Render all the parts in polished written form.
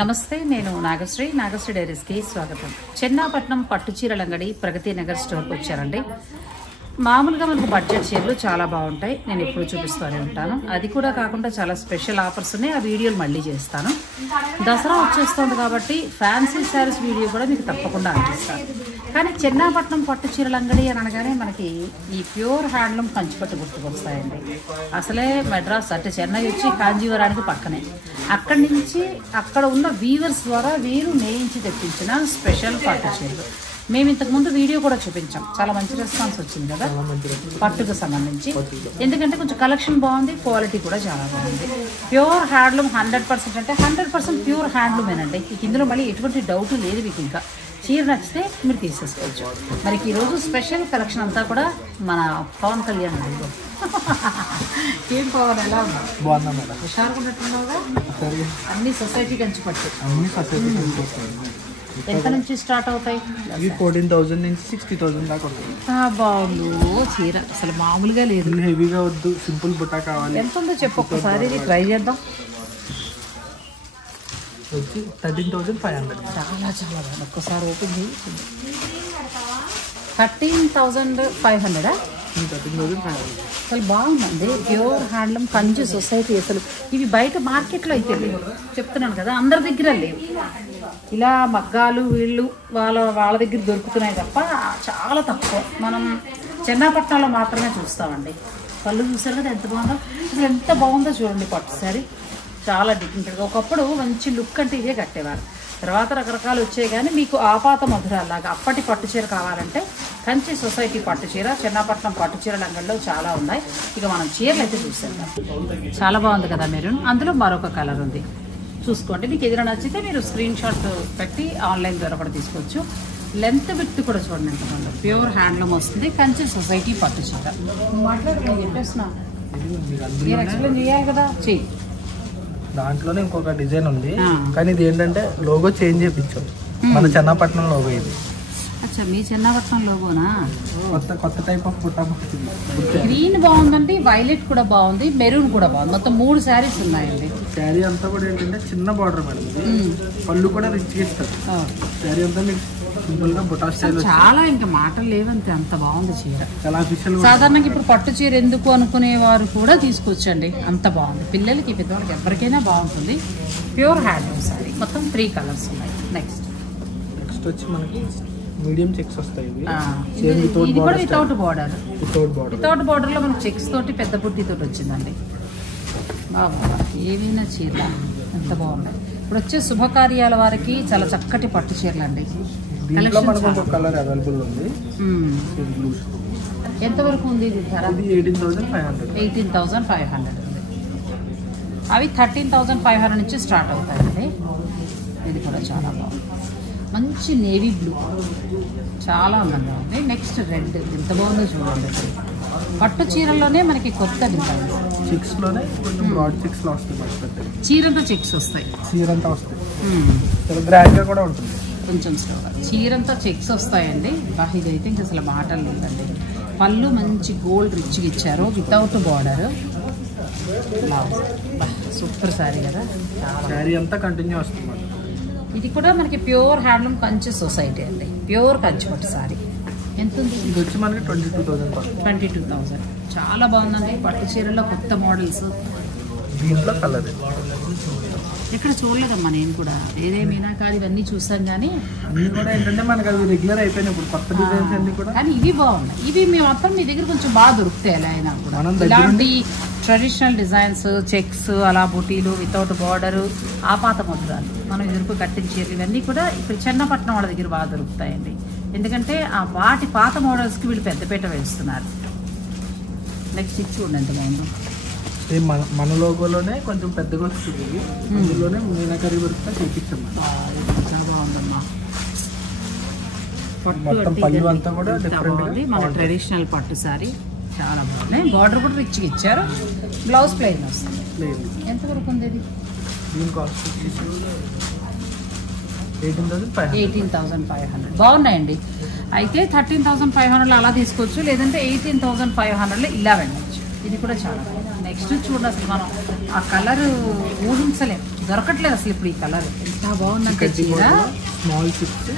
నమస్తే, నేను నాగశ్రీ డైరీస్కి స్వాగతం. చెన్నాపట్నం పట్టు చీరల అంగడి ప్రగతి నగర్ స్టోర్కి వచ్చారండి. మామూలుగా మనకు బడ్జెట్ చీరలు చాలా బాగుంటాయి, నేను ఎప్పుడు చూపిస్తూనే ఉంటాను. అది కూడా కాకుండా చాలా స్పెషల్ ఆఫర్స్ ఉన్నాయి, ఆ వీడియోలు మళ్ళీ చేస్తాను. దసరా వచ్చేస్తుంది కాబట్టి ఫ్యాన్సీ శారీస్ వీడియో కూడా మీకు తప్పకుండా అందిస్తాను. కానీ చెన్నాపట్నం పట్టు చీరల అంగడి అని అనగానే మనకి ఈ ప్యూర్ హ్యాండ్లూమ్ కంచిపట్టు గుర్తుకొస్తాయండి. అసలే మెడ్రాస్ అంటే చెన్నై వచ్చి కాంజీవరానికి పక్కనే. అక్కడి నుంచి అక్కడ ఉన్న వీవర్స్ ద్వారా వీరు నేయించి తెప్పించిన స్పెషల్ పట్టు చీరలు. మేము ఇంతకుముందు వీడియో కూడా చూపించాం, చాలా మంచి రెస్పాన్స్ వచ్చింది కదా పట్టుకు సంబంధించి. ఎందుకంటే కొంచెం కలెక్షన్ బాగుంది, క్వాలిటీ కూడా చాలా బాగుంది. ప్యూర్ హ్యాండ్లూమ్ 100% అంటే 100% ప్యూర్ హ్యాండ్లూమేనండి. ఇందులో మళ్ళీ ఎటువంటి డౌట్ లేదు మీకు. ఇంకా చీర నచ్చితే మీరు తీసేసుకోవచ్చు. మరి ఈరోజు స్పెషల్ కలెక్షన్ అంతా కూడా మన పవన్ కళ్యాణ్ గారు. ఏం పవన్, ఎలా ఉన్నా హుషారుగా ఉన్నట్టున్నావుగా? అన్ని సొసైటీ కంచిపట్టు. ఎంత నుంచి స్టార్ట్ అవుతాయి? 14,000 నుంచి 60,000 దాకా ఉంటుంది. బాగుంది చీర, అసలు మామూలుగా లేదు. హెవీగా వద్దు, సింపుల్ బుట్ట కావాలి. ఎంత ఉందో చెప్పు ఒక్కసారి, ఇది ట్రై చేద్దాం. వచ్చి 13,500. చాలా చాలా బాగుంది. ఒక్కసారి ఓపెన్ చేయి. 13,500. 13,500 అసలు బాగుందండి. Pure handloom Kanchi society. అసలు ఇవి బయట మార్కెట్లో అయితే లేవు, చెప్తున్నాను కదా, అందరి దగ్గర లేవు. ఇలా మగ్గాలు వీళ్ళు వాళ్ళ దగ్గర దొరుకుతున్నాయి తప్ప చాలా తక్కువ. మనం చెన్నాపట్నంలో మాత్రమే చూస్తామండి. పళ్ళు చూసారు కదా ఎంత బాగుందో. అసలు ఎంత బాగుందో చూడండి పట్టు సారీ, చాలా డిఫరెంట్గా. ఒకప్పుడు మంచి లుక్ అంటే ఇవే కట్టేవారు, తర్వాత రకరకాలు వచ్చాయి. కానీ మీకు ఆపాత మధురాలాగా అప్పటి పట్టు చీర కావాలంటే కంచి సొసైటీ పట్టు చీర, చెన్నాపట్నం పట్టు చీరల అంగడిలో చాలా ఉన్నాయి. ఇక మనం చీరలు అయితే చూసేద్దాం. చాలా బాగుంది కదా మెరూన్, అందులో మరొక కలర్ ఉంది, చూసుకోండి. మీకు ఏదైనా నచ్చితే మీరు స్క్రీన్ షాట్ పెట్టి ఆన్లైన్ ద్వారా కూడా తీసుకోవచ్చు. లెంత్ విడ్త్ కూడా చూడండి ఎంత బాగుంది. ప్యూర్ హ్యాండ్లూమ్ వస్తుంది, కంచి సొసైటీ పట్టు చీర. మాట్లాడుతున్నాను, చెప్పేస్తున్నా, మీరు ఎక్స్ప్లెయిన్ చేయాలి కదా, చెయ్యి. దాంట్లోనే ఇంకొక డిజైన్ ఉంది, కానీ ఇది ఏంటంటే లోగో చేంజ్ చేయించాం. మన చెన్నాపట్నం లోగో ఇది. అచ్చా, మీ చెన్నాపట్నం లోగోనా? కొత్త టైప్ ఆఫ్ బుట్ట. గ్రీన్ బాగుందండి, వైలెట్ కూడా బాగుంది, మెరూన్ కూడా బాగుంది. మొత్తం 3 శారీస్ ఉన్నాయండి. శారీ అంతా కూడా ఏంటంటే చిన్న బార్డర్ మేడం, పళ్ళు కూడా రిచ్ ఇస్తారు. శారీ అంతా మీకు సింపుల్ గా బుటా స్టైల్, చాలా ఇంకా మాటలు లేవంతే, అంత బాగుంది చీర. చాలా అఫీషియల్. సాధారణంగా ఇప్పుడు పట్టు చీర ఎందుకు అనుకునే వారు కూడా తీసుకొచ్చండి, అంత బాగుంది. పిల్లలకి పెద్దవాళ్ళకి ఎవరికైనా బాగుంటుంది. ప్యూర్ హ్యాండ్లూమ్ సారీ, మొత్తం 3 కలర్స్ ఉన్నాయి. నెక్స్ట్ వచ్చి మనకి మీడియం చెక్స్ వస్తాయి. ఇది కూడా వితౌట్ బార్డర్. వితౌట్ బార్డర్ లో మనకి చెక్స్ తోటి పెద్ద బుట్టి తోటి వచ్చిందండి. బాబా ఏమైనా చీర ఎంత బాగున్నాయి. ఇప్పుడు వచ్చే శుభకార్యాల వారికి చాలా చక్కటి పట్టు చీరలు అండి. కలర్ అవైలబుల్ ఉంది. ఎంతవరకు ఉంది ఇది ధర? 18,500 ఉంది. అవి 13,500 నుంచి స్టార్ట్ అవుతాయండి. ఇది కూడా చాలా బాగుంది, మంచి నేవీ బ్లూ, చాలా అందంగా ఉంది. నెక్స్ట్ రెడ్, ఎంత బాగుందో చూడండి. పట్టు చీరల్లోనే మనకి కొత్త డిజైన్. చెక్స్ లోనే కొంచెం బ్రాడ్ చెక్స్ లో వస్తాయి. చీరంతా చెక్స్ వస్తాయి, చీరంతా వస్తాయి. చాలా గ్రాండ్ గా కూడా ఉంటుంది. కొంచెం స్లోగా చీరంతా చెక్స్ వస్తాయండి. ఇదైతే ఇంకా అసలు మాటలు లేదండి. పళ్ళు మంచి గోల్డ్ రిచ్గా ఇచ్చారు, వితౌట్ బార్డర్. సూపర్ శారీ కదా, శారీ అంతా కంటిన్యూ వస్తుంది. ఇది కూడా మనకి ప్యూర్ హ్యాండ్లూమ్ కంచి సొసైటీ అండి, ప్యూర్ కంచి పట్టు సారీ. ఎంత ఉంది? ఇది వచ్చి మనకి 22,000. చాలా బాగుందండి. పట్టు చీరల్లో కొత్త మోడల్స్. దీంట్లో కలర్ ఇక్కడ చూడలేదమ్మా నేను కూడా, ఏదేమైనా కానీ ఇవన్నీ చూసాం. కానీ అన్ని కూడా ఏంటంటే మనకి అవి రెగ్యులర్ అయిపోయినాయి ఇప్పుడు, కొత్త డిజైన్స్ అన్ని కూడా. కానీ ఇవి బాగున్నాయి. ఇవి మేము మొత్తం మీ దగ్గర కొంచెం బాగా దొరుకుతాయి. ఎలా అయినా కూడా ఇలాంటి ట్రెడిషనల్ డిజైన్స్, చెక్స్, అలా బుటీలు, వితౌట్ బార్డర్, ఆపాత ముద్రాలు, మనం ఎదురుకు కట్టిన చీరలు, ఇవన్నీ కూడా ఇప్పుడు చెన్నపట్నం వాళ్ళ దగ్గర బాగా దొరుకుతాయండి. ఎందుకంటే ఆ వాటి పాత మోడల్స్కి వీళ్ళు పెద్దపీట వేస్తున్నారు. నెక్స్ట్ ఇచ్చి చూడండి ఎంత బాగుందో. మన లోగోలోనే కొంచెం పెద్దగా వస్తుంది. అందులోనే మీనాకరీ వర్క్ చేయించాం. చాలా బాగుందమ్మా. మొత్తం పళ్ళు అంతా కూడా డిఫరెంట్. మన ట్రెడిషనల్ పట్టు సారీ చాలా బాగుంది. బార్డర్ కూడా రిచ్గా ఇచ్చారు. బ్లౌజ్ ప్లెయిన్ వస్తుంది. ఎంతవరకు ఉంది ఇది? దీని కాస్ట్ 18,500. బాగున్నాయండి. అయితే 13,500 అలా తీసుకోవచ్చు, లేదంటే 18,500 ఇలా వెళ్ళచ్చు. ఇది కూడా చాలా బాగుంది. నెక్స్ట్ నెక్స్ట్ చూడండి అసలు మనం ఆ కలర్ ఊహించలేం, దొరకట్లేదు అసలు ఇప్పుడు ఈ కలర్. ఎంత బాగుందంటే చీర స్మాల్ చిప్స్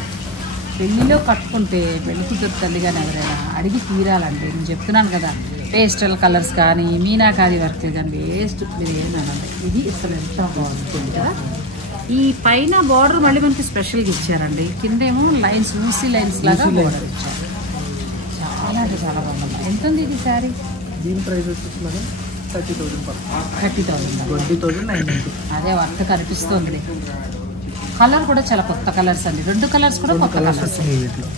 పెళ్లిలో కట్టుకుంటే పెళ్లి కూతురు తల్లిగానే ఎవరైనా అడిగి తీరాలండి. నేను చెప్తున్నాను కదా, పేస్టల్ కలర్స్ కానీ మీనాకారి వర్క్ కానీ వేస్ట్ మీరు ఏమనండి. ఇది అసలు ఎంత బాగుంటుంది కదా. ఈ పైన బార్డర్ మళ్ళీ మనకి స్పెషల్గా ఇచ్చారండి, కిందేమో లైన్స్ ఊసీ లైన్స్ లాగా బార్డర్ ఇచ్చారు. చాలా అంటే చాలా బాగుంది. ఎంత ఉంది ఇది శారీ? దీని ప్రైస్ వచ్చేసి మేడం 30,000 30,000. 20,990. అదే వర్క్ కనిపిస్తుంది. కలర్ కూడా చాలా కొత్త కలర్స్ అండి, 2 కలర్స్ కూడా కొత్త కలర్స్. వచ్చినాయి వీటిలో.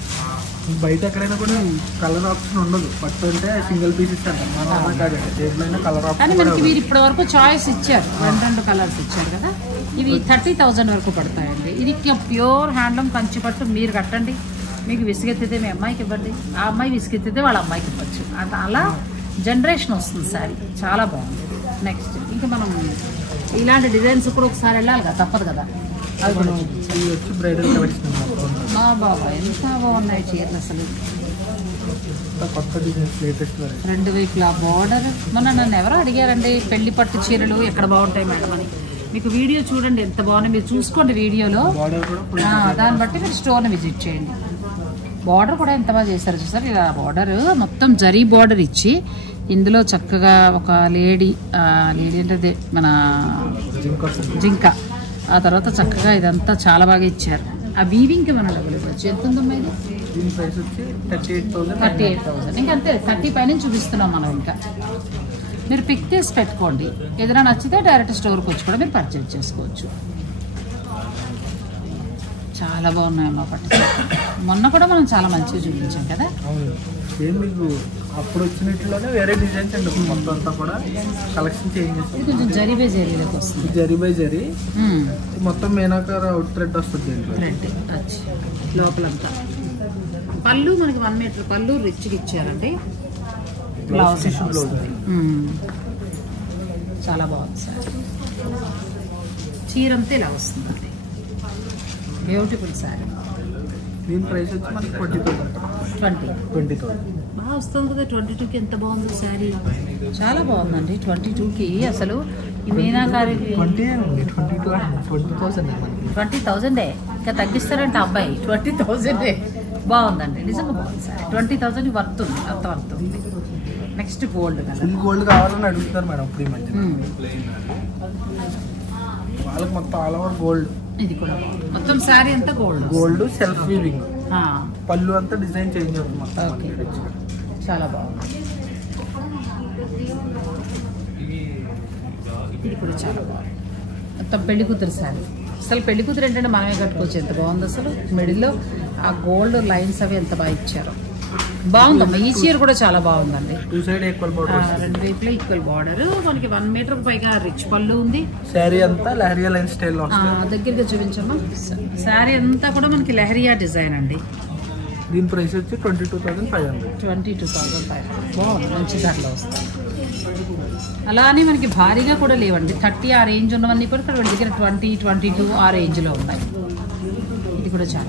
బయట ఎక్కడైనా కూడా కలర్ ఆప్షన్ ఉండదు, బట్ అంటే సింగిల్ పీస్ ఇస్తారు. మన కాదండి, దేంట్లో కలర్ కానీ ఆప్షన్ మనకి మీరు ఇప్పటి వరకు చాయిస్ ఇచ్చారు, 2 కలర్స్ ఇచ్చారు కదా. ఇవి 30,000 వరకు పడతాయండి. ఇది ప్యూర్ హ్యాండ్లూమ్ కంచిపట్టు. మీరు కట్టండి, మీకు విసిగెత్తితే మీ అమ్మాయికి ఇవ్వండి, ఆ అమ్మాయి విసిగెత్తితే వాళ్ళ అమ్మాయికి ఇవ్వచ్చు. అలా జనరేషన్ వస్తుంది శారీ, చాలా బాగుంది. నెక్స్ట్ ఇంకా మనం ఇలాంటి డిజైన్స్ కూడా ఒకసారి వెళ్ళాలి కదా, తప్పదు కదా. అవి కూడా ఇవి వచ్చి బ్రైడల్ కలెక్షన్ మా బాబా ఎంత బాగున్నాయి చీరలు అసలు. కొత్త డిజైన్స్ లేటెస్ట్ వెరైటీ. 2 వైపులా బార్డర్. మొన్న నన్ను ఎవరో అడిగారండి పెళ్లి పట్టు చీరలు ఎక్కడ బాగుంటాయి మేడం అని. మీకు వీడియో చూడండి ఎంత బాగున్నాయి, మీరు చూసుకోండి వీడియోలో. బార్డర్ కూడా దాన్ని బట్టి మీరు స్టోర్ని విజిట్ చేయండి. బార్డర్ కూడా ఎంత బాగా చేశారు చూసారు. ఇలా బార్డర్ మొత్తం జరీ బార్డర్ ఇచ్చి ఇందులో చక్కగా ఒక లేడీ అంటే మన జింక, ఆ తర్వాత చక్కగా ఇదంతా చాలా బాగా ఇచ్చారు. ఆ వీవింగ్కి మనం డబ్బులు ఇవ్వచ్చు. ఎంత ఉందమ్మా ఇది? దీని ప్రైస్ వచ్చి 38,000. 38,000. ఇంకా అంతే, 30 పైన చూపిస్తున్నాం మనం. ఇంకా మీరు పిక్ చేసి పెట్టుకోండి, ఏదైనా నచ్చితే డైరెక్ట్ స్టోర్కి వచ్చి కూడా మీరు పర్చేజ్ చేసుకోవచ్చు. చాలా బాగున్నాయమ్మా పట్టు. మొన్న కూడా మనం చాలా మంచిగా చూపించాం కదా. అవును, సేమ్ మీకు అప్పుడు వచ్చినట్లోనే వేరే డిజైన్స్ అండి. మొత్తం అంతా కూడా కలెక్షన్ చేంజ్ చేస్తాం. ఇది కొంచెం జరీ బై జరీలోకి వస్తుంది. జరీ బై జరీ మొత్తం మేనాకర్ అవుట్ థ్రెడ్ వస్తుంది దీంట్లో. థ్రెడ్ లోపలంతా. పళ్ళు మనకి 1 మీటర్ పళ్ళు రిచ్గా ఇచ్చారండి. బ్లౌజ్ చాలా బాగుంది సార్. చీర అంతా ఇలా వస్తుందండి, బ్యూటిఫుల్ శారీ. దీని ప్రైస్ వచ్చి మనకి 20,000. బాగా వస్తుంది కదా. 22కి ఎంత బాగుంది శారీ, చాలా బాగుందండి. 22కి అసలు ఈ మీనాకారి 20,000 ఇంకా తగ్గిస్తారంటే అబ్బాయి. 20,000 బాగుందండి, నిజంగా బాగుంది సార్. 20,000 వర్త్ ఉంది, అంత వర్త్ ఉంది. నెక్స్ట్ గోల్డ్ కదా, గోల్డ్ కావాలని అడుగుతున్నారు మేడం ఇప్పుడు ఈ మధ్య. వాళ్ళకి మొత్తం ఆల్ ఓవర్ గోల్డ్. ఇది కూడా బాగుంది. మొత్తం శారీ అంతా గోల్డ్ సెల్ఫ్ వీవింగ్. ఆ, పళ్ళు అంతా డిజైన్ చేంజ్ అవుతుంది మొత్తం. ఓకే, చాలా బాగుంది. ఇది కూడా చాలా బాగుంది. మొత్తం పెళ్లి కూతురు శారీ. అసలు పెళ్లి కూతురు ఏంటంటే మనమే కట్టుకోవచ్చు. ఎంత బాగుంది అసలు. మిడిల్లో ఆ గోల్డ్ లైన్స్ అవి ఎంత బాగా ఇచ్చారు. బాగుందమ్మా. ఈ చీర కూడా చాలా బాగుందండి. 2 సైడ్ ఈక్వల్ బార్డర్, 2 వైపులా ఈక్వల్ బార్డర్. మనకి 1 మీటర్ పైగా రిచ్ పళ్ళు ఉంది. శారీ అంతా లహరియా లైన్ స్టైల్ లో వస్తుంది. దగ్గరగా చూపించమ్మా. శారీ అంతా కూడా మనకి లహరియా డిజైన్ అండి. దీని ప్రైస్ వచ్చి 22,500. 22,500. బాగుంది, మంచి ధరలో వస్తుంది. అలానే మనకి భారీగా కూడా లేవండి. 30 ఆ రేంజ్ ఉన్నవన్నీ కూడా ఇక్కడ దగ్గర 20, 22 ఆ రేంజ్లో ఉన్నాయి. ఇది కూడా చాలా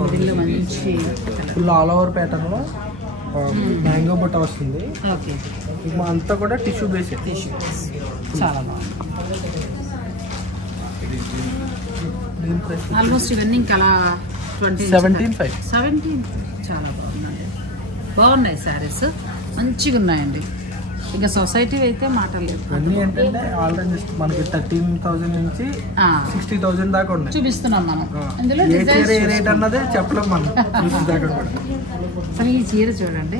మిడిల్లో మంచి ఫుల్ ఆల్ ఓవర్ ప్యాటర్న్ లో మ్యాంగో బుట్ట వస్తుంది. ఓకే, అంతా కూడా టిష్యూ బేస్. చాలా బాగుంది. దీని ప్రైస్ ఆల్మోస్ట్ ఇవన్నీ ఇంకా అలా 17. చాలా బాగుందండి. బాగున్నాయి శారీస్, మంచిగా ఉన్నాయండి. ఇంకా సొసైటీ అయితే మాటలు లేదు. అన్నీ ఏంటంటే ఆల్రెడీ మనకి 13,000 నుంచి 60,000 దాకా ఉన్నాయి. చూపిస్తున్నాం మనం. ఇందులో రేట్ అన్నదే చెప్పలేం మనం. అసలు ఈ చీర చూడండి,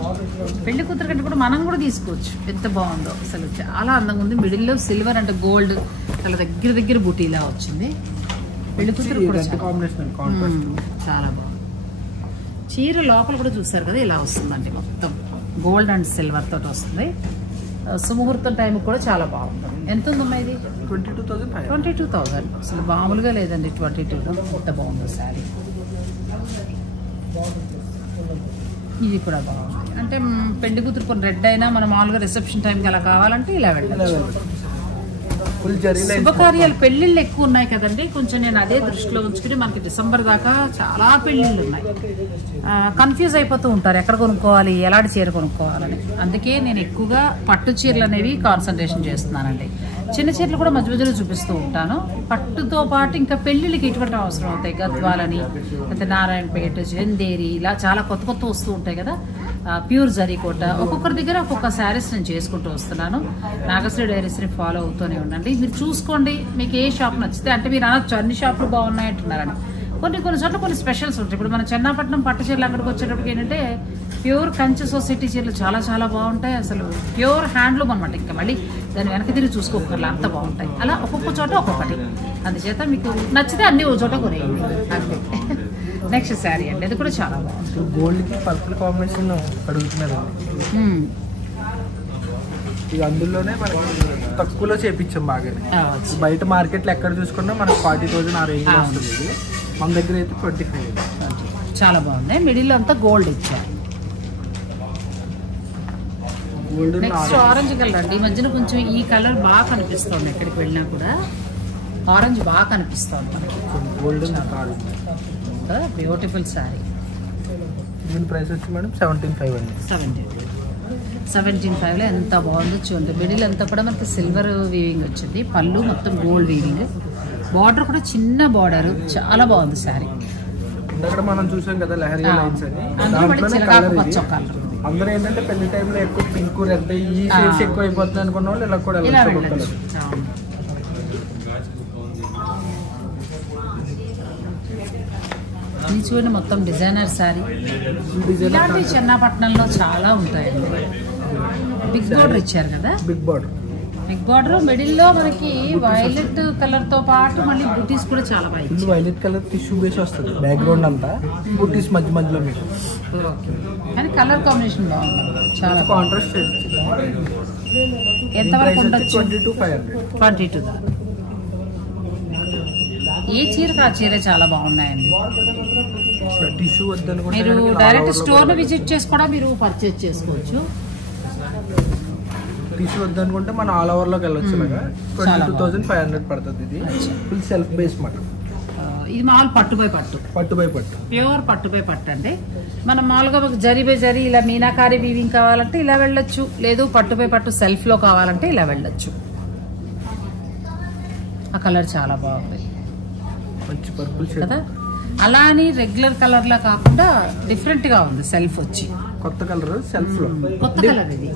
పెళ్లి కూతురు కంటే కూడా మనం కూడా తీసుకోవచ్చు. ఎంత బాగుందో అసలు, చాలా అందంగా ఉంది. మిడిల్లో సిల్వర్ అంటే గోల్డ్ చాలా దగ్గర బుటీలా వచ్చింది. పెళ్లి కూతురు కూడా కాంబినేషన్ చాలా బాగుంది. చీర లోపల కూడా చూసారు కదా, ఇలా వస్తుందండి. మొత్తం గోల్డ్ అండ్ సిల్వర్ తోటి వస్తుంది. సుముహూర్తం టైం కూడా చాలా బాగుంటుంది. ఎంత ఉందమ్మా ఇది? 22,000. అసలు మామూలుగా లేదండి. 22 ఎంత బాగుంది శారీ. ఇది కూడా బాగుంది. అంటే పెళ్లి కూతురు కొన్ని రెడ్ అయినా మనం మామూలుగా రిసెప్షన్ టైంకి అలా కావాలంటే ఇలా వెళ్ళాలి. Full zari lines. శుభకార్యాలు పెళ్లిళ్ళు ఎక్కువ ఉన్నాయి కదండి, కొంచెం నేను అదే దృష్టిలో ఉంచుకుని మనకి డిసెంబర్ దాకా చాలా పెళ్లిళ్ళు ఉన్నాయి. కన్ఫ్యూజ్ అయిపోతూ ఉంటారు ఎక్కడ కొనుక్కోవాలి, ఎలాంటి చీర కొనుక్కోవాలని. అందుకే నేను ఎక్కువగా పట్టు చీరలు అనేవి కాన్సన్ట్రేషన్ చేస్తున్నానండి. చిన్న చీరలు కూడా మధ్య మధ్యలో చూపిస్తూ ఉంటాను. పట్టుతో పాటు ఇంకా పెళ్లిళ్ళకి ఇటువంటి అవసరం అవుతాయి, గద్వాలని, అయితే నారాయణపేట, చందేరి, ఇలా చాలా కొత్త కొత్త వస్తూ ఉంటాయి కదా. ప్యూర్ జరీకోట, ఒక్కొక్కరి దగ్గర ఒక్కొక్క శారీస్ నేను చేసుకుంటూ వస్తున్నాను. నాగశ్రీ డైరీస్ని ఫాలో అవుతూనే ఉండండి. మీరు చూసుకోండి, మీకు ఏ షాప్ నచ్చితే. అంటే మీరు అనొచ్చు అన్ని షాపులు బాగున్నాయి అంటున్నారని. కొన్ని చోట్ల కొన్ని స్పెషల్స్ ఉంటాయి. ఇప్పుడు మన చెన్నాపట్నం పట్టు చీరలు అక్కడికి వచ్చేటప్పటికి ఏంటంటే ప్యూర్ కంచి సొసైటీ చీరలు చాలా చాలా బాగుంటాయి. అసలు ప్యూర్ హ్యాండ్లూమ్ అనమాట. ఇంకా మళ్ళీ దాని వెనక తిరిగి చూసుకోకర్లా, అంత బాగుంటాయి. అలా ఒక్కొక్క చోట ఒక్కొక్కటి. అందుచేత మీకు నచ్చితే అన్ని ఓ చోట కొనేయండి అంతే. నెక్స్ట్ శారీ అండి, అది కూడా చాలా బాగుంటుంది. గోల్డ్ కి పర్పుల్ కాంబినేషన్ అడుగుతున్నారు. ఇది అందులోనే మనకి తక్కువలో చేపించాం బాగానే. బయట మార్కెట్లో ఎక్కడ చూసుకున్నా మనకు 40,000 ఆ రేంజ్ వస్తుంది. మన దగ్గర అయితే 25. చాలా బాగుంది. మిడిల్ అంతా గోల్డ్ ఇచ్చారు. నెక్స్ట్ ఆరెంజ్ కలర్ అండి. ఈ మధ్యన కొంచెం ఈ కలర్ బాగా కనిపిస్తుంది, ఎక్కడికి వెళ్ళినా కూడా ఆరెంజ్ బాగా కనిపిస్తుంది మనకి. బ్యూటిఫుల్ శారీ. దీని ప్రైస్ వచ్చి మేడం 17,500 అండి. 17,500లో ఎంత బాగుందో చూడండి. మిడిల్ అంతా కూడా మనకి సిల్వర్ వీవింగ్ వచ్చింది, పళ్ళు మొత్తం గోల్డ్ వీవింగ్, బార్డర్ కూడా చిన్న బార్డర్, చాలా బాగుంది శారీ. ఇక్కడ మనం చూసాం కదా లహరియా లైన్స్ అని, అందరూ ఏంటంటే పెళ్లి టైంలో ఎక్కువ పింక్ రెడ్ ఈ షేడ్స్ ఎక్కువ అయిపోతుంది అనుకున్న వాళ్ళు ఇలా కూడా చూడండి. మొత్తం డిజైనర్ శారీ. ఇలాంటి చెన్నాపట్నంలో చాలా ఉంటాయండి. బిగ్ బార్డర్ ఇచ్చారు కదా, బిగ్ బార్డర్ మిడిల్లో మనకి వైలెట్ కలర్ తో పాటు మళ్ళీ బూటీస్ కూడా చాలా బాగుంది. వైలెట్ కలర్ టిష్యూ బేస్ వస్తుంది బ్యాక్గ్రౌండ్ అంతా, బూటీస్ మధ్య మధ్యలో మీకు. కానీ కలర్ కాంబినేషన్ బాగుంది, చాలా కాంట్రాస్ట్. ఎంతవరకు ఉండొచ్చు? 22,500. ఏ చీరకు ఆ చీర చాలా బాగున్నాయండి. టిష్యూ వద్దనుకుంటే మీరు డైరెక్ట్ స్టోర్ విజిట్ చేసి కూడా మీరు పర్చేజ్ చేసుకోవచ్చు. టిష్యూ వద్దనుకుంటే మనం ఆల్ ఓవర్ లోకి వెళ్ళొచ్చు. 22,500 పడుతుంది. ఇది ఫుల్ సెల్ఫ్ బేస్ మాట. ఇది మామూలు పట్టు బై పట్టు, ప్యూర్ పట్టు బై పట్టు అండి. మనం మామూలుగా జరీ బై జరీ ఇలా మీనాకారి వీవింగ్ కావాలంటే ఇలా వెళ్ళొచ్చు, లేదు పట్టు బై పట్టు సెల్ఫ్ లో కావాలంటే ఇలా వెళ్ళొచ్చు. ఆ కలర్ చాలా బాగుంది, మంచి పర్పుల్ కదా. అలా అని రెగ్యులర్ కలర్ లా కాకుండా డిఫరెంట్ గా ఉంది. సెల్ఫ్ వచ్చి కొత్త కలర్, సెల్ఫ్ లో కొత్త కలర్ ఇది.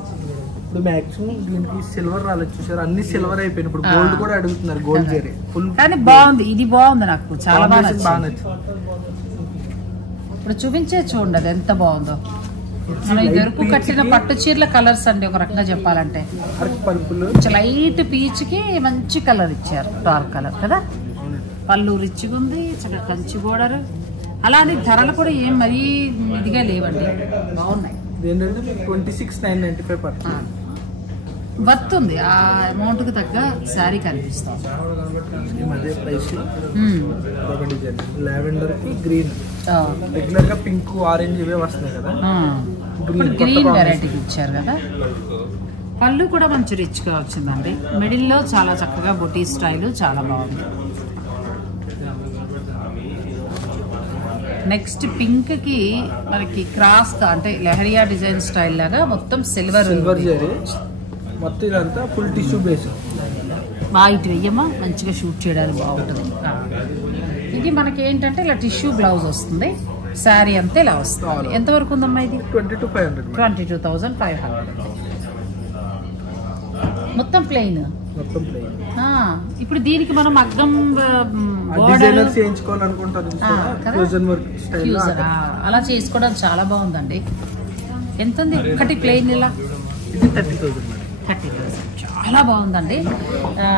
ఇప్పుడు మాక్సిమం దీనికి సిల్వర్ రాలేదు చూసారు, అన్ని సిల్వర్ అయిపోయింది. ఇప్పుడు గోల్డ్ కూడా అడుగుతున్నారు, గోల్డ్ జరీ ఫుల్. కానీ బాగుంది, ఇది బాగుంది, నాకు చాలా బాగా నచ్చింది. ఇప్పుడు చూపించే చూడండి అది ఎంత బాగుందో. మనం ఇదివరకు కట్టిన పట్టు చీరల కలర్స్ అండి, ఒక రకంగా చెప్పాలంటే. లైట్ పీచ్ కి మంచి కలర్ ఇచ్చారు, డార్క్ కలర్ కదా. పళ్ళు రిచ్గా ఉంది, చక్కగా కంచి బోర్డర్. అలానే ధరలు కూడా ఏం మరీ ఇదిగా లేవండి, బాగున్నాయి. 26,995 పడుతుంది. వర్త్ ఉంది, ఆ అమౌంట్ కి తగ్గ శారీ కనిపిస్తుంది. లావెండర్ కి గ్రీన్, రెగ్యులర్ గా పింక్ ఆరెంజ్ ఇవే వస్తున్నాయి కదా. గ్రీన్ వెరైటీకి ఇచ్చారు కదా. పళ్ళు కూడా మంచి రిచ్ గా వచ్చిందండి. మిడిల్ లో చాలా చక్కగా బొటీ స్టైల్, చాలా బాగుంది. నెక్స్ట్ పింక్ కి మనకి క్రాస్ అంటే లెహరియా డిజైన్ స్టైల్ లాగా మొత్తం సిల్వర్ జరీ మొత్తం. ఇదంతా ఫుల్ టిష్యూ బేస్. బాగా ఇటు వెయ్యమ్మా, మంచిగా షూట్ చేయడానికి బాగుంటుంది. ఇది మనకి ఏంటంటే ఇలా టిష్యూ బ్లౌజ్ వస్తుంది, శారీ అంతా ఇలా వస్తుంది. ఎంతవరకు ఉందమ్మా ఇది? 22,500. మొత్తం ప్లెయిన్. ఇప్పుడు దీనికి మనం మగ్గం అలా చేసుకోవడం చాలా బాగుందండి. ఎంత ఉంది ఒకటి ప్లెయిన్? ఇలా 30,000. చాలా బాగుందండి.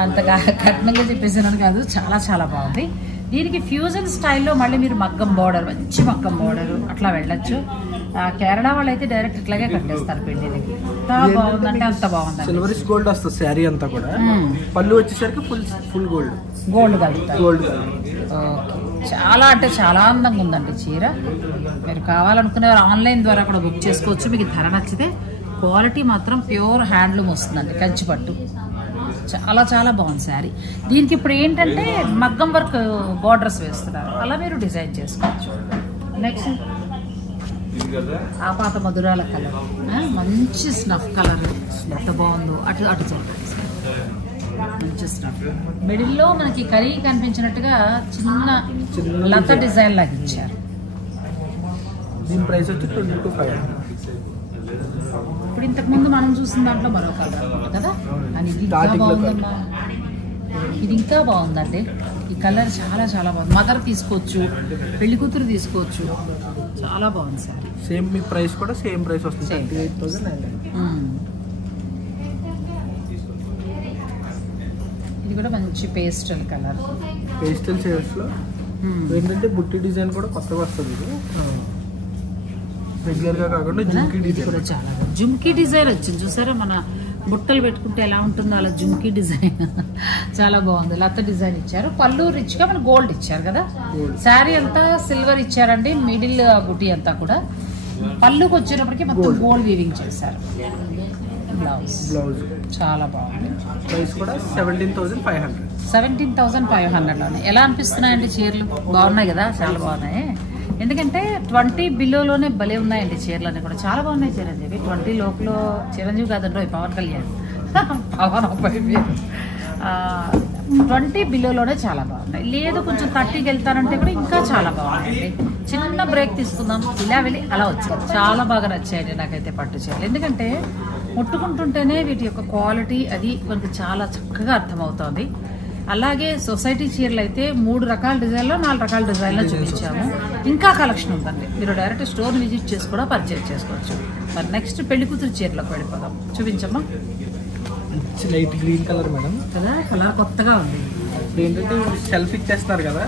అంతగా కఠినంగా చెప్పేసాను కాదు, చాలా చాలా బాగుంది. దీనికి ఫ్యూజన్ స్టైల్లో మళ్ళీ మీరు మగ్గం బోర్డర్, మంచి మగ్గం బోర్డర్ అట్లా వెళ్ళొచ్చు. కేరళ వాళ్ళు అయితే డైరెక్ట్ ఇట్లాగే కట్టేస్తారు పెళ్లికి. ఎంత బాగుందంటే అంత బాగుంది. సిల్వరిష్ గోల్డ్ వస్తుంది శారీ అంతా కూడా. పళ్ళు వచ్చేసరికి ఫుల్ గోల్డ్ కలుగుతారు. గోల్డ్ చాలా అంటే చాలా అందంగా ఉందండి చీర. మీరు కావాలనుకునే ఆన్లైన్ ద్వారా కూడా బుక్ చేసుకోవచ్చు. మీకు ధర నచ్చితే. క్వాలిటీ మాత్రం ప్యూర్ హ్యాండ్లూమ్ వస్తుందండి, కంచిపట్టు. చాలా చాలా బాగుంది శారీ. దీనికి ఇప్పుడు ఏంటంటే మగ్గం వర్క్ బార్డర్స్ వేస్తున్నారు, అలా మీరు డిజైన్ చేసుకోవచ్చు. నెక్స్ట్ ఆ పాత మధురాల కలర్, మంచి స్నఫ్ కలర్, ఎంత బాగుందో. అటు అటు చూడండి, మంచి స్నఫ్. మిడిల్లో మనకి కరీ కనిపించినట్టుగా చిన్న లత డిజైన్ లాగా ఇచ్చారు. దీని ప్రైస్ వచ్చి 22,500. ఇప్పుడు ఇంతకు ముందు మనం చూసిన దాంట్లో మరో కలర్ అనుకుంటా కదా, అని ఇది ఇంకా బాగుందమ్మా. ఇది ఇంకా బాగుందండి, ఈ కలర్ చాలా చాలా బాగుంది. మదర్ తీసుకోవచ్చు, పెళ్లి కూతురు తీసుకోవచ్చు, చాలా బాగుంది సార్. సేమ్ మీ ప్రైస్ కూడా సేమ్ ప్రైస్ వస్తుంది, 38,900. ఇది కూడా మంచి పేస్టల్ కలర్. పేస్టల్ షేడ్స్ లో ఏంటంటే బుట్టి డిజైన్ కూడా కొత్తగా వస్తుంది. ఇది రెగ్యులర్ గా కాకుండా జుమ్కీ డిజైన్ కూడా చాలా జుమ్కీ డిజైన్ వచ్చింది చూసారా, మన బుట్టలు పెట్టుకుంటే ఎలా ఉంటుందో అలా జుమ్కీ డిజైన్ చాలా బాగుంది. లత డిజైన్ ఇచ్చారు, పళ్ళు రిచ్ గా మన గోల్డ్ ఇచ్చారు కదా. శారీ అంతా సిల్వర్ ఇచ్చారండి, మిడిల్ బుట్టి అంతా కూడా. పళ్ళుకి వచ్చేటప్పటికి మొత్తం గోల్డ్ వీవింగ్ చేశారు. బ్లౌజ్ చాలా బాగుంది. ప్రైస్ కూడా 17,500. 17,500లోనే. ఎలా అనిపిస్తున్నాయండి చీరలు? బాగున్నాయి కదా, చాలా బాగున్నాయి. ఎందుకంటే 20 బిలోలోనే భలే ఉన్నాయండి చీరలన్నీ కూడా, చాలా బాగున్నాయి. చిరంజీవి 20 లోపల, చిరంజీవి కాదండి పవన్ కళ్యాణ్, పవన్ 20 బిలోలోనే చాలా బాగున్నాయి. లేదు కొంచెం 30కి వెళ్తానంటే కూడా ఇంకా చాలా బాగున్నాయండి. చిన్న బ్రేక్ తీసుకుందాం, ఇలా వెళ్ళి అలా వచ్చాయి. చాలా బాగా నచ్చాయండి నాకైతే పట్టు చీరలు. ఎందుకంటే ముట్టుకుంటుంటేనే వీటి యొక్క క్వాలిటీ అది మనకి చాలా చక్కగా అర్థమవుతోంది. అలాగే సొసైటీ చీరలు అయితే 3 రకాల డిజైన్లో 4 రకాల డిజైన్లో చూపించాము. ఇంకా కలెక్షన్ ఉందండి, మీరు డైరెక్ట్ స్టోర్ విజిట్ చేసి కూడా పర్చేజ్ చేసుకోవచ్చు. మరి నెక్స్ట్ పెళ్లి కూతురు చీరలోకి వెళ్ళిపోదాం, చూపించమ్మా. లైట్ గ్రీన్ కలర్ మేడం కదా, కలర్ కొత్తగా ఉంది. ఏంటంటే సెల్ఫ్ ఇచ్చేస్తున్నారు కదా,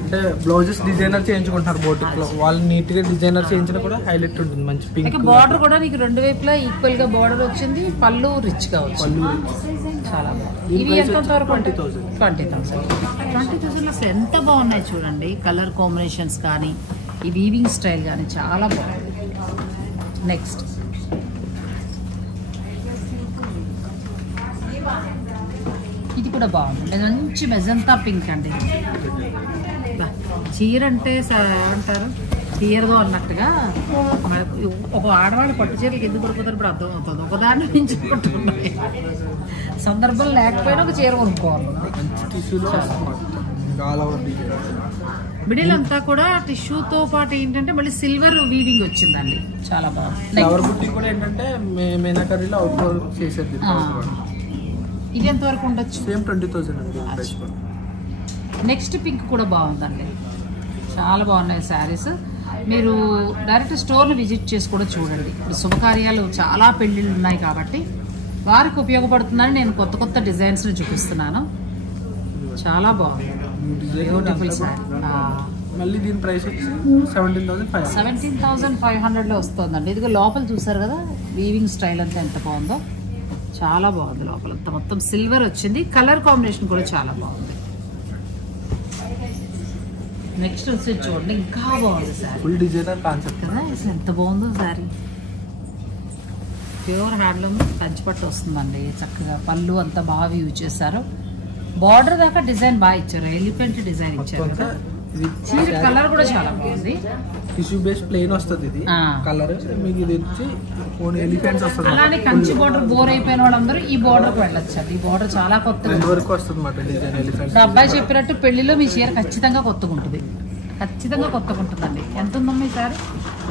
అంటే బ్లౌజెస్ డిజైనర్ చేయించుకుంటున్నారు బోటిక్ లో, వాళ్ళు నీట్ గా డిజైనర్ చేయించినా కూడా హైలైట్ ఉంటుంది. మంచి పింక్ బార్డర్ కూడా నీకు రెండు వైపులా ఈక్వల్ గా బార్డర్ వచ్చింది, పళ్ళు రిచ్ గా వచ్చింది, చాలా బాగుంది. ఇవి ఎంత వరకు? 20,000 అసలు ఎంత బాగున్నాయి చూడండి. కలర్ కాంబినేషన్స్ కానీ ఈ వీవింగ్ స్టైల్ కానీ చాలా బాగుంది. నెక్స్ట్ ఇది కూడా బాగుంది, మంచి మెజంతా పింక్ అండి. చీర అంటే అంటారు తీయరదో అన్నట్టుగా, ఒక ఆడవాళ్ళు పట్టు చీరలకు ఎందుకు పడిపోతారు ఇప్పుడు అర్థమవుతుంది. ఒకదాన్ని నుంచి పట్టుకున్నాయి, సందర్భం లేకపోయినా ఒక చీర కొనుక్కోవాలి. మిడిల్ అంతా కూడా టిష్యూతో పాటు ఏంటంటే మళ్ళీ సిల్వర్ వీవింగ్ వచ్చిందండి, చాలా బాగుంది. కూడా ఏంటంటే మీనాకరీలో అవుట్ వర్క్ చేసేది. ఇది ఎంత వరకు ఉండొచ్చు? సేమ్ 20,000 అండి. నెక్స్ట్ పింక్ కూడా బాగుందండి, చాలా బాగున్నాయి శారీస్. మీరు డైరెక్ట్ స్టోర్ని విజిట్ చేసి కూడా చూడండి. ఇప్పుడు శుభకార్యాలు చాలా పెళ్ళిళ్ళు ఉన్నాయి కాబట్టి వారికి ఉపయోగపడుతుందని నేను కొత్త కొత్త డిజైన్స్ని చూపిస్తున్నాను. చాలా బాగుంది, బ్యూటిఫుల్ శారీ. మళ్ళీ దీని ప్రైస్ వచ్చి 17,500లో వస్తుందండి. ఇదిగో లోపల చూసారు కదా, వీవింగ్ స్టైల్ అంతా ఎంత బాగుందో, చాలా బాగుంది. లోపలంతా మొత్తం సిల్వర్ వచ్చింది, కలర్ కాంబినేషన్ కూడా చాలా బాగుంది. నెక్స్ట్ వచ్చి చూడండి, ఇంకా బాగుంది సారీ. ఫుల్ డిజైనర్ కాన్సెప్ట్ కదా, ఎంత బాగుందో సారీ. ప్యూర్ హ్యాండ్లూమ్ కంచిపట్టు వస్తుందండి, చక్కగా పళ్ళు అంతా బాగా యూజ్ చేశారు. బార్డర్ దాకా డిజైన్ బాగా ఇచ్చారు, ఎలిఫెంట్ డిజైన్ ఇచ్చారు. చీర కలర్ కూడా చాలా బాగుంది, టిష్యూ బేస్ ప్లెయిన్ వస్తుంది ఇది కలర్. మీకు ఇది వచ్చి ఎలిఫెంట్స్ వస్తుంది. అలానే కంచి బార్డర్ బోర్ అయిపోయిన వాళ్ళందరూ ఈ బార్డర్ కి వెళ్ళొచ్చు. ఈ బార్డర్ చాలా కొత్తగా వరకు వస్తుంది అన్నమాట డిజైన్ ఎలిఫెంట్స్. అబ్బాయి చెప్పినట్టు పెళ్లిలో మీ చీర ఖచ్చితంగా కొత్తగా ఉంటుంది, ఖచ్చితంగా కొత్తగా ఉంటుందండి. ఎంత ఉందమ్మా ఈ సారీ?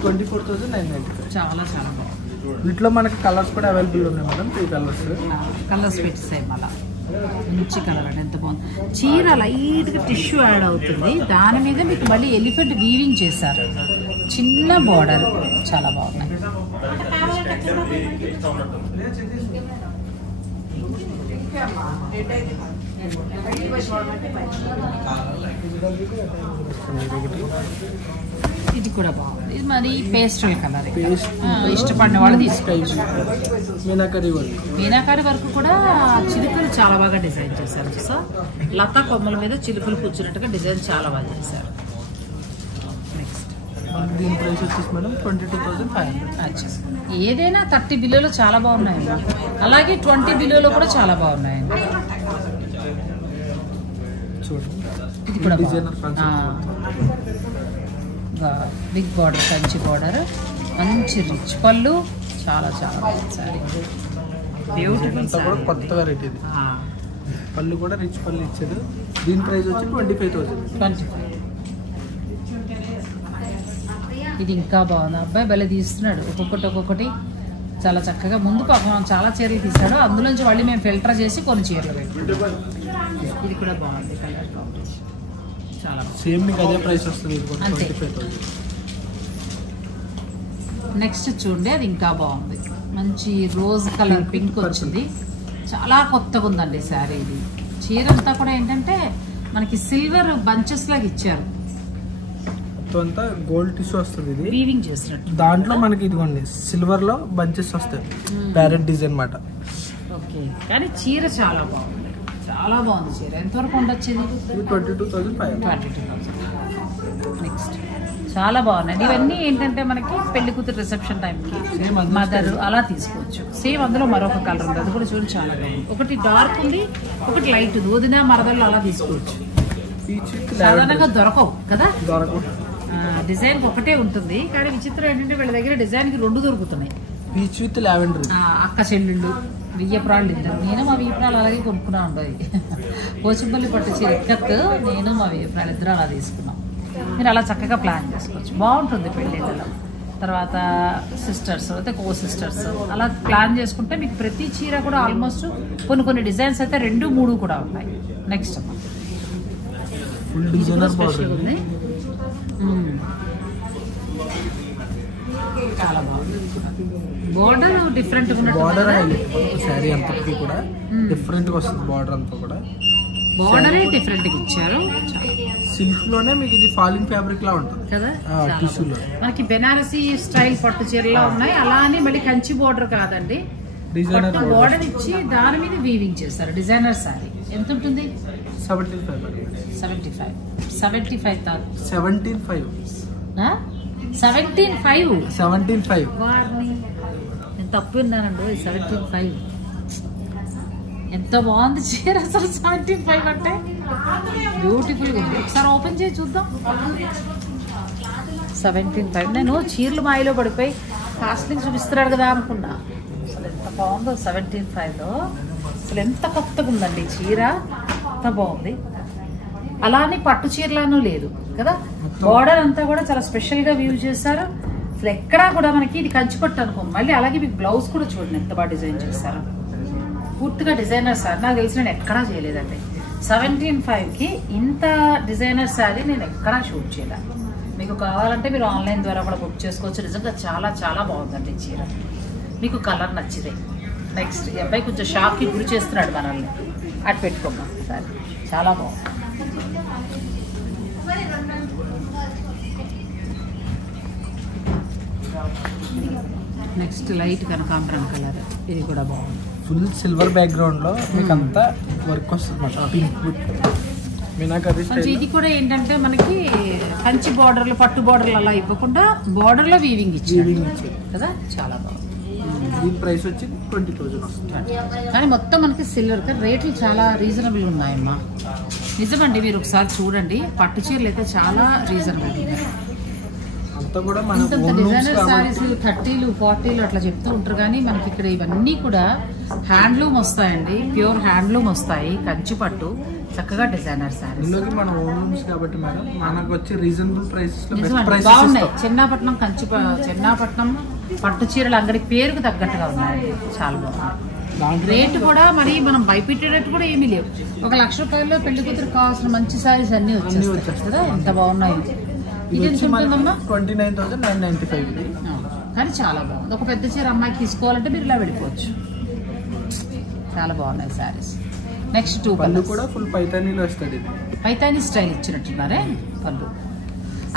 24,995. చాలా చాలా బాగుంది. వీటిలో మనకి కలర్స్ కూడా అవైలబుల్ ఉన్నాయి మేడం, 3 కలర్స్. కలర్స్ పెట్టేసాయి మళ్ళా, మంచి కలర్ అండి, ఎంత బాగుంది. చీర లైట్గా టిష్యూ యాడ్ అవుతుంది, దాని మీద మీకు మళ్ళీ ఎలిఫెంట్ వీవింగ్ చేశారు, చిన్న బార్డర్, చాలా బాగున్నాయి. ఇది కూడా బాగుంది, ఇది మరి పేస్టల్ కలర్, ఇష్టపడిన వాళ్ళు తీసుకోవచ్చు. మీనాకారి వర్క్ కూడా చిలుకలు చాలా బాగా డిజైన్ చేశారు. చూసా, లతా కొమ్మల మీద చిలుకలు కూర్చున్నట్టుగా డిజైన్ చాలా బాగా చేశారు. నెక్స్ట్ దీని ప్రైస్ వచ్చేసి మేడం 22,500. ఏదైనా 30 బిలోలో చాలా బాగున్నాయండి, అలాగే 20 బిలోలో కూడా చాలా బాగున్నాయండి. చూడండి, ఇది కూడా designer concept. Big border, Kanchi border, మంచి రిచ్ పళ్ళు, చాలా చాలా సారీ బ్యూటిఫుల్ అంతా కూడా కొత్త వెరైటీ ఇది. పళ్ళు కూడా రిచ్ పళ్ళు ఇచ్చాడు. దీని ప్రైస్ వచ్చి 25,000. 25. ఇది ఇంకా బాగుంది. అబ్బాయి భలే తీస్తున్నాడు, ఒక్కొక్కటి చాలా చక్కగా. ముందు పాపం చాలా చీరలు తీసాడు, అందులోంచి మళ్ళీ మేము ఫిల్టర్ చేసి కొన్ని చీరలు పెట్టాం. ఇది కూడా బాగుంది కలర్ కాంబినేషన్, చాలా సేమ్ మీకు అదే ప్రైస్ వస్తుంది. ఇది కూడా అంతే. 25,000. నెక్స్ట్ చూడండి, అది ఇంకా బాగుంది. మంచి రోజ్ కలర్ పింక్ వచ్చింది, చాలా కొత్తగా ఉందండి శారీ. ఇది చీర అంతా కూడా ఏంటంటే మనకి సిల్వర్ బంచెస్ లాగా ఇచ్చారు, అంతా గోల్డ్ టిష్యూ వస్తుంది. ఇది వీవింగ్ చేసినట్టు. దాంట్లో మనకి ఇదిగోండి సిల్వర్ లో బంచెస్ వస్తాయి, ప్యారెట్ డిజైన్ మాట. ఓకే, కానీ చీర చాలా బాగుంది, చాలా బాగుంది చీర. ఎంతవరకు ఉండొచ్చు ఇది? 22,500. 22,000. నెక్స్ట్ చాలా బాగున్నాయి ఇవన్నీ. ఏంటంటే మనకి పెళ్లి కూతురు రిసెప్షన్ టైంకి మదర్ అలా తీసుకోవచ్చు. సేమ్ అందులో మరొక కలర్ ఉంది, అది కూడా చూడండి చాలా బాగుంది. ఒకటి డార్క్ ఉంది, ఒకటి లైట్ ఉంది. వదిన మరదల్లో అలా తీసుకోవచ్చు. సాధారణంగా దొరకవు కదా, డిజైన్ ఒకటే ఉంటుంది. కానీ విచిత్రం ఏంటంటే వీళ్ళ దగ్గర డిజైన్కి 2 దొరుకుతున్నాయి. Peach with lavender. అక్క చెల్లెళ్ళు, వియ్యప్రాళ్ళు ఇద్దరు. నేను మా వియ్యప్రాళ్ళు అలాగే కొనుక్కున్నా ఉండదు. పోచంపల్లి పట్టు చీర ఎక్కత్తు, నేను మా వియ్యప్రాళ్ళు ఇద్దరు అలా తీసుకున్నాం. మీరు అలా చక్కగా ప్లాన్ చేసుకోవచ్చు, బాగుంటుంది పెళ్ళిళ్ళలో. తర్వాత సిస్టర్స్ అయితే కో సిస్టర్స్ అలా ప్లాన్ చేసుకుంటే మీకు ప్రతి చీర కూడా ఆల్మోస్ట్ కొన్ని డిజైన్స్ అయితే 2, 3 కూడా ఉన్నాయి. నెక్స్ట్ ఫుల్ డిజైనర్ బార్డర్ ఉంది, చాలా బాగుంది. బార్డర్ డిఫరెంట్ బార్డర్ శారీ అంతకి కూడా డిఫరెంట్ గా వస్తుంది. బార్డర్ అంతా కూడా బార్డరే డిఫరెంట్ గా ఇచ్చారు. సిల్క్ లోనే మీకు ఇది ఫాలింగ్ ఫ్యాబ్రిక్ లా ఉంటుంది కదా, టిష్యూలో. మనకి బెనారసీ స్టైల్ పట్టు చీరలా ఉన్నాయి. అలా అని మళ్ళీ కంచి బార్డర్ కాదండి, డిజైనర్ బార్డర్ ఇచ్చి దాని మీద వీవింగ్ చేస్తారు. డిజైనర్ సారీ ఎంత ఉంటుంది? 75,000. 17,500. వారిని నేను తప్పు విన్నానండి. 17,500 ఎంత బాగుంది చీర అసలు. 17,500 అంటే బ్యూటిఫుల్గా ఉంది. ఒకసారి ఓపెన్ చేసి చూద్దాం. 17,500. నేను చీరలు మాయలో పడిపోయి కాస్ట్లింగ్ చూపిస్తున్నాడు కదా అనుకున్నా. అసలు ఎంత బాగుందో 17,500లో. అసలు ఎంత కొత్తగా ఉందండి చీర, ఎంత బాగుంది. అలానే పట్టు చీరలాను లేదు కదా. బార్డర్ అంతా కూడా చాలా స్పెషల్గా వ్యూ చేశారు. అసలు ఎక్కడా కూడా మనకి ఇది కంచి పట్టు అనుకో. మళ్ళీ అలాగే మీకు బ్లౌజ్ కూడా చూడండి ఎంత బాగా డిజైన్ చేశారు. పూర్తిగా డిజైనర్ సారీ నాకు తెలిసి నేను ఎక్కడా చేయలేదండి. 17,500కి ఇంత డిజైనర్ శారీ నేను ఎక్కడా షూట్ చేయలే. మీకు కావాలంటే మీరు ఆన్లైన్ ద్వారా కూడా బుక్ చేసుకోవచ్చు. నిజంగా చాలా చాలా బాగుందండి చీర. మీకు కలర్ నచ్చితే. నెక్స్ట్ ఈ అబ్బాయి కొంచెం షాక్కి గురి చేస్తున్నాడు మనల్ని. అటు పెట్టుకోమ్మా సారీ, చాలా బాగుంది. నెక్స్ట్ లైట్ కనకాంబరం కలర్, ఇది కూడా బాగుంది. ఫుల్ సిల్వర్ బ్యాక్గ్రౌండ్ లో మీకు అంతా వర్క్ వస్తుంది. ఇది కూడా ఏంటంటే మనకి కంచి బార్డర్లు, పట్టు బార్డర్లు అలా ఇవ్వకుండా బార్డర్ లో వీవింగ్ ఇచ్చారు కదా, చాలా బాగుంది. దీని ప్రైస్ వచ్చి 20,000 వస్తుంది. కానీ మొత్తం మనకి సిల్వర్ రేట్లు చాలా రీజనబుల్ ఉన్నాయమ్మా. నిజమండి, మీరు ఒకసారి చూడండి. పట్టు చీరలు అయితే చాలా రీజనబుల్ ఉన్నాయి. డిజైనర్ సారీస్ 30లు 40లు అట్లా చెప్తూ ఉంటారు. కానీ మనకి ఇక్కడ ఇవన్నీ కూడా హ్యాండ్లూమ్ వస్తాయండి, ప్యూర్ హ్యాండ్లూమ్ వస్తాయి. కంచి పట్టు చక్కగా డిజైనర్ సారీస్ కాబట్టి మేడం మనకు వచ్చి రీజనబుల్ ప్రైసెస్ బాగున్నాయి. చిన్నపట్నం చిన్నపట్నం పట్టు చీరలు అంగడి పేరుకు తగ్గట్టుగా ఉన్నాయి, చాలా బాగున్నాయి. రేటు కూడా మరి మనం భయపెట్టేటట్టు కూడా ఏమీ లేవు. 1 లక్ష రూపాయల్లో పెళ్లి కూతురు కావాల్సిన మంచి సారీస్ అన్ని వచ్చేస్తాయి కదా, ఎంత బాగున్నాయి. ఇది ఎంత ఉంటుందమ్మా? 29,995. కానీ చాలా బాగుంది. ఒక పెద్ద చీర అమ్మాయికి తీసుకోవాలంటే మీరు ఇలా వెళ్ళిపోవచ్చు. చాలా బాగున్నాయి శారీస్. నెక్స్ట్ 2 పళ్ళు కూడా ఫుల్ పైతానీలో వస్తుంది. పైతానీ స్టైల్ ఇచ్చినట్టున్నారే పళ్ళు.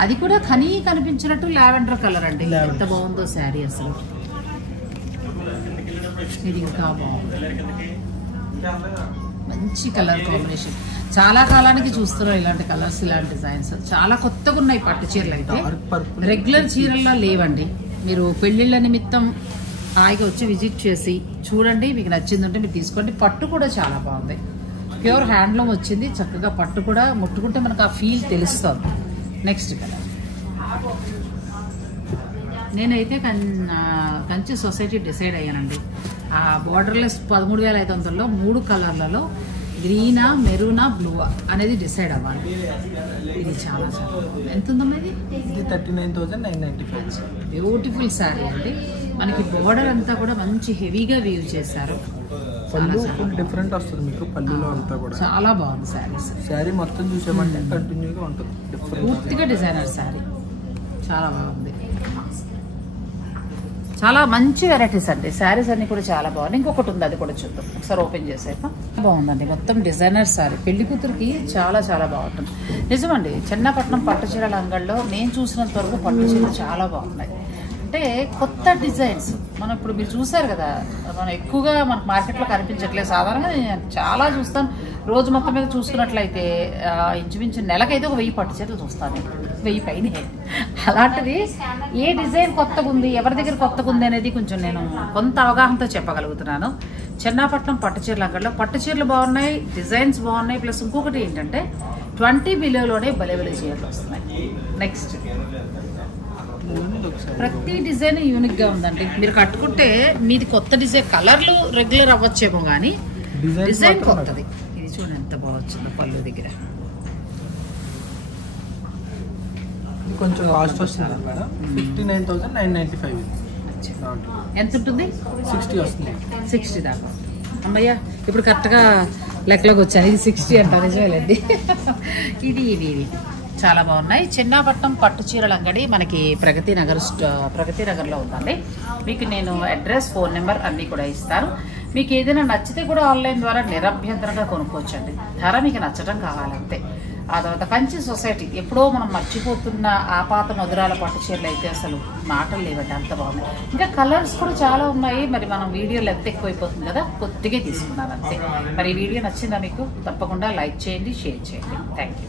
అది కూడా ఖనీ కనిపించినట్టు లావెండర్ కలర్ అండి. ఎంత బాగుందో శారీ అసలు. ఇది ఇంకా బాగుంది, మంచి కలర్ కాంబినేషన్. చాలా కాలానికి చూస్తున్నాం ఇలాంటి కలర్స్, ఇలాంటి డిజైన్స్. చాలా కొత్తగా ఉన్నాయి పట్టు చీరలు అయితే. రెగ్యులర్ చీరల్లో లేవండి. మీరు పెళ్లిళ్ళ నిమిత్తం హాయిగా వచ్చి విజిట్ చేసి చూడండి, మీకు నచ్చిందంటే మీరు తీసుకోండి. పట్టు కూడా చాలా బాగుంది. ప్యూర్ హ్యాండ్లూమ్ వచ్చింది, చక్కగా పట్టు కూడా ముట్టుకుంటే మనకు ఆ ఫీల్ తెలుస్తుంది. నెక్స్ట్ కలర్ నేనైతే కంచి సొసైటీ డిసైడ్ అయ్యానండి. ఆ బోర్డర్లెస్ 13,500లో 3 కలర్లలో గ్రీనా, మెరూనా, బ్లూవా అనేది డిసైడ్ అవ్వాలి. ఇది చాలా ఎంత ఉందమ్మా? ఇది 39,995. బ్యూటిఫుల్ శారీ అండి. మనకి బోర్డర్ అంతా కూడా మంచి హెవీగా వీవ్ చేశారు. పళ్ళు ఫుల్ డిఫరెంట్ వస్తుంది మీకు, పళ్ళులో అంతా కూడా చాలా బాగుంది శారీస్. శారీ మొత్తం చూసామంటే కంటిన్యూగా ఉంటుంది, పూర్తిగా డిజైనర్ శారీ, చాలా బాగుంది. చాలా మంచి వెరైటీస్ అండి. శారీస్ అన్ని కూడా చాలా బాగుంది. ఇంకొకటి ఉంది, అది కూడా చూద్దాం ఒకసారి. ఓపెన్ చేసాక బాగుందండి, మొత్తం డిజైనర్ శారీ. పెళ్లి కూతురికి చాలా చాలా బాగుంటుంది. నిజమండి, చెన్నపట్నం పట్టు చీరల అంగడిలో నేను చూసినంత వరకు పట్టు చీరలు చాలా బాగున్నాయి. అంటే కొత్త డిజైన్స్ మనం ఇప్పుడు మీరు చూసారు కదా, మనం ఎక్కువగా మనకు మార్కెట్లో కనిపించట్లేదు. సాధారణంగా నేను చాలా చూస్తాను, రోజు మొత్తం మీద చూసుకున్నట్లయితే ఇంచుమించు నెలకైతే ఒక 1000 పట్టు చీరలు చూస్తాను, 1000 పైన. అలాంటిది ఏ డిజైన్ కొత్తగా ఉంది, ఎవరి దగ్గర కొత్తగా ఉంది అనేది కొంచెం నేను కొంత అవగాహనతో చెప్పగలుగుతున్నాను. చెన్నాపట్నం పట్టు చీరల అంగడిలో పట్టు చీరలు బాగున్నాయి, డిజైన్స్ బాగున్నాయి. ప్లస్ ఇంకొకటి ఏంటంటే 20 బిలోలోనే భలే చీరలు వస్తున్నాయి. నెక్స్ట్ ప్రతి డిజైన్ యూనిక్ గా ఉందండి. మీరు కట్టుకుంటే మీది కొత్త డిజైన్, కలర్లు రెగ్యులర్ అవ్వచ్చేమో కానీ డిజైన్ కొత్తది. ఇది చూడండి ఎంత బాగుందో పళ్ళు దగ్గర. కొంచెం కాస్ట్ వస్తుంది మేడం, 59,995. ఎంత ఉంటుంది? 60 వస్తుంది. 60 దాకా. అమ్మయ్య ఇప్పుడు కరెక్ట్గా లెక్కలోకి వచ్చాను. ఇది 60 అంటారు, నిజమేలేండి. ఇది ఇది ఇది చాలా బాగున్నాయి. చెన్నాపట్నం పట్టు చీరల అంగడి మనకి ప్రగతి నగర్లో ఉందండి. మీకు నేను అడ్రస్, ఫోన్ నెంబర్ అన్నీ కూడా ఇస్తాను. మీకు ఏదైనా నచ్చితే కూడా ఆన్లైన్ ద్వారా నిరభ్యంతరంగా కొనుక్కోవచ్చండి. ధర మీకు నచ్చడం కావాలంతే. ఆ తర్వాత కంచి సొసైటీ ఎప్పుడో మనం మర్చిపోతున్న ఆ పాత మధురాల పట్టు చీరలు అయితే అసలు మాటలు లేవండి, అంత బాగున్నాయి. ఇంకా కలర్స్ కూడా చాలా ఉన్నాయి. మరి మనం వీడియోలు ఎంత ఎక్కువైపోతుంది కదా, కొద్దిగా తీసుకున్నాను అంతే. మరి ఈ వీడియో నచ్చిందా మీకు? తప్పకుండా లైక్ చేయండి, షేర్ చేయండి. Thank you.